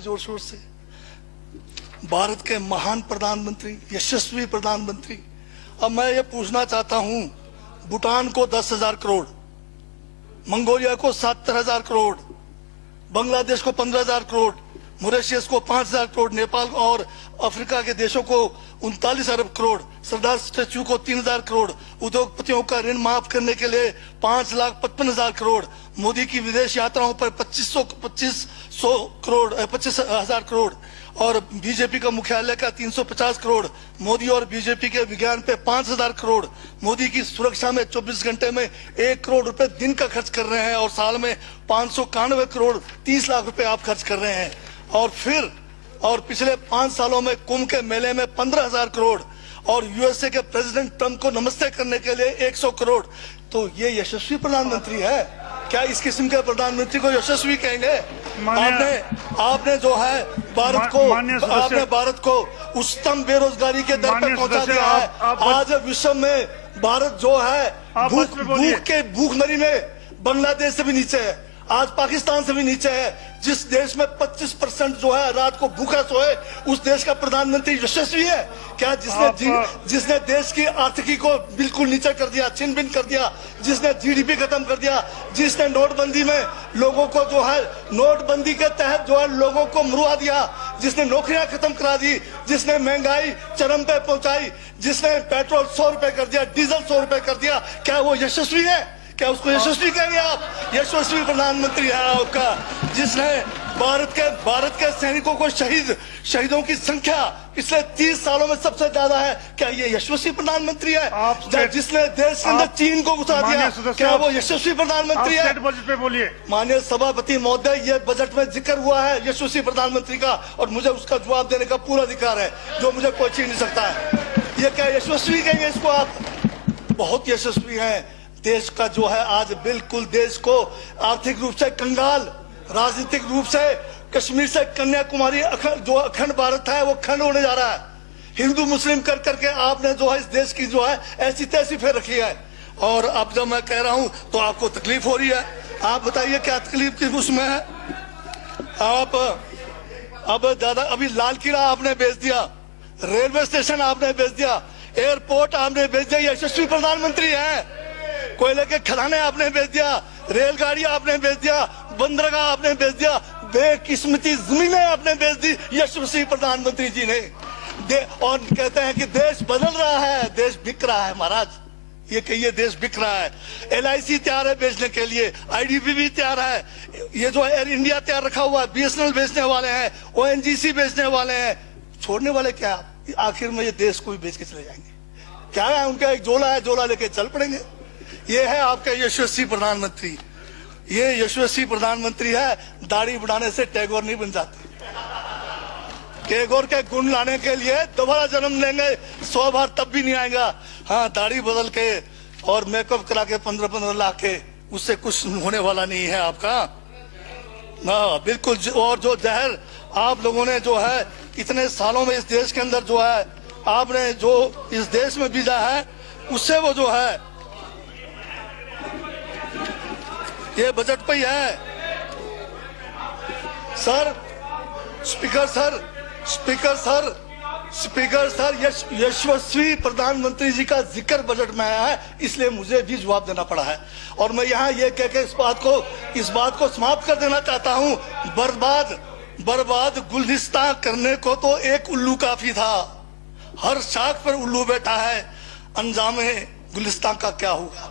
जोर शोर से। भारत के महान प्रधानमंत्री, यशस्वी प्रधानमंत्री। अब मैं ये पूछना चाहता हूं, भूटान को 10,000 करोड़, मंगोलिया को 70,000 करोड़, बांग्लादेश को 15,000 करोड़, मॉरिशस को 5,000 करोड़, नेपाल और अफ्रीका के देशों को 39 अरब करोड़, सरदार स्टैच्यू को 3,000 करोड़, उद्योगपतियों का ऋण माफ करने के लिए 5,55,000 करोड़, मोदी की विदेश यात्राओं पर 25,000 करोड़ और बीजेपी का मुख्यालय का 350 करोड़, मोदी और बीजेपी के विज्ञान पे 5,000 करोड़, मोदी की सुरक्षा में 24 घंटे में 1 करोड़ रुपए दिन का खर्च कर रहे हैं और साल में 591 करोड़ 30 लाख रुपए आप खर्च कर रहे हैं। और पिछले 5 सालों में कुंभ के मेले में 15,000 करोड़ और यूएसए के प्रेसिडेंट ट्रंप को नमस्ते करने के लिए 100 करोड़। तो ये यशस्वी प्रधानमंत्री है क्या? इस किस्म के प्रधानमंत्री को यशस्वी कहेंगे? आपने जो है भारत को उच्चतम बेरोजगारी के दर पर पहुंचा दिया है। आज विश्व में भारत जो है भूखमरी में बांग्लादेश से भी नीचे है, आज पाकिस्तान से भी नीचे है। जिस देश में 25% जो है रात को भूखा सोए, उस देश का प्रधानमंत्री यशस्वी है क्या? जिसने देश की आर्थिकी को बिल्कुल नीचे कर दिया, छिन भिन कर दिया, जिसने जीडीपी खत्म कर दिया, जिसने नोटबंदी में लोगों को जो है नोटबंदी के तहत जो है लोगों को मरवा दिया, जिसने नौकरियां खत्म करा दी, जिसने महंगाई चरम पे पहुंचाई, जिसने पेट्रोल 100 रुपए कर दिया, डीजल 100 रुपए कर दिया, क्या वो यशस्वी है? क्या उसको यशस्वी कहेंगे आप? यशस्वी प्रधानमंत्री है आपका, जिसने भारत के सैनिकों को शहीदों की संख्या पिछले 30 सालों में सबसे ज्यादा है। क्या ये यशस्वी प्रधानमंत्री है? जिसने देश के अंदर चीन को घुसा दिया, क्या वो यशस्वी प्रधानमंत्री है? बजट पे बोलिए। माननीय सभापति महोदय, ये बजट में जिक्र हुआ है यशस्वी प्रधानमंत्री का और मुझे उसका जवाब देने का पूरा अधिकार है, जो मुझे कोई छीन नहीं सकता है। ये क्या यशस्वी कहेंगे इसको आप? बहुत यशस्वी है। देश का जो है आज बिल्कुल देश को आर्थिक रूप से कंगाल, राजनीतिक रूप से कश्मीर से कन्याकुमारी जो अखंड भारत है वो खंड होने जा रहा है। हिंदू मुस्लिम कर करके आपने जो है इस देश की जो है ऐसी तैसी फेर रखी है। और अब जब मैं कह रहा हूं तो आपको तकलीफ हो रही है। आप बताइए क्या तकलीफ की उसमें है? आप अब ज्यादा अभी लाल किला आपने बेच दिया, रेलवे स्टेशन आपने बेच दिया, एयरपोर्ट आपने बेच दिया। यशस्वी प्रधानमंत्री है। कोयले के खदाने आपने बेच दिया, रेलगाड़ी आपने बेच दिया, बंदरगाह आपने बेच दिया, बेकिस्मती जमीनें आपने बेच दी यशस्वी प्रधानमंत्री जी ने। और कहते हैं कि देश बदल रहा है, देश बिक रहा है। महाराज, ये कहिए देश बिक रहा है। LIC तैयार है बेचने के लिए, IDB भी तैयार है, ये जो एयर इंडिया तैयार रखा हुआ है, BSNL बेचने वाले हैं, ONGC बेचने वाले हैं। छोड़ने वाले क्या? आखिर में ये देश को भी बेच के चले जाएंगे। क्या है उनका? एक झोला है, झोला लेके चल पड़ेंगे। ये है आपका यशस्वी प्रधानमंत्री। ये यशस्वी प्रधानमंत्री है। दाढ़ी बढ़ाने से टैगोर नहीं बन जाते। टैगोर के गुण लाने के लिए दोबारा जन्म लेंगे 100 बार, तब भी नहीं आएगा। हाँ, दाढ़ी बदल के और मेकअप करा के 15-15 लाख के, उससे कुछ होने वाला नहीं है आपका। हाँ बिल्कुल। और जो जहर आप लोगों ने जो है इतने सालों में इस देश के अंदर जो है आपने जो इस देश में बीजा है, उससे वो जो है ये बजट पे ही है। सर, स्पीकर सर, यशस्वी प्रधानमंत्री जी का जिक्र बजट में आया है, इसलिए मुझे भी जवाब देना पड़ा है। और मैं यहाँ ये कह के इस बात को समाप्त कर देना चाहता हूँ। बर्बाद गुलिस्तान करने को तो एक उल्लू काफी था, हर शाख पर उल्लू बैठा है, अंजामे गुलिस्तान का क्या होगा?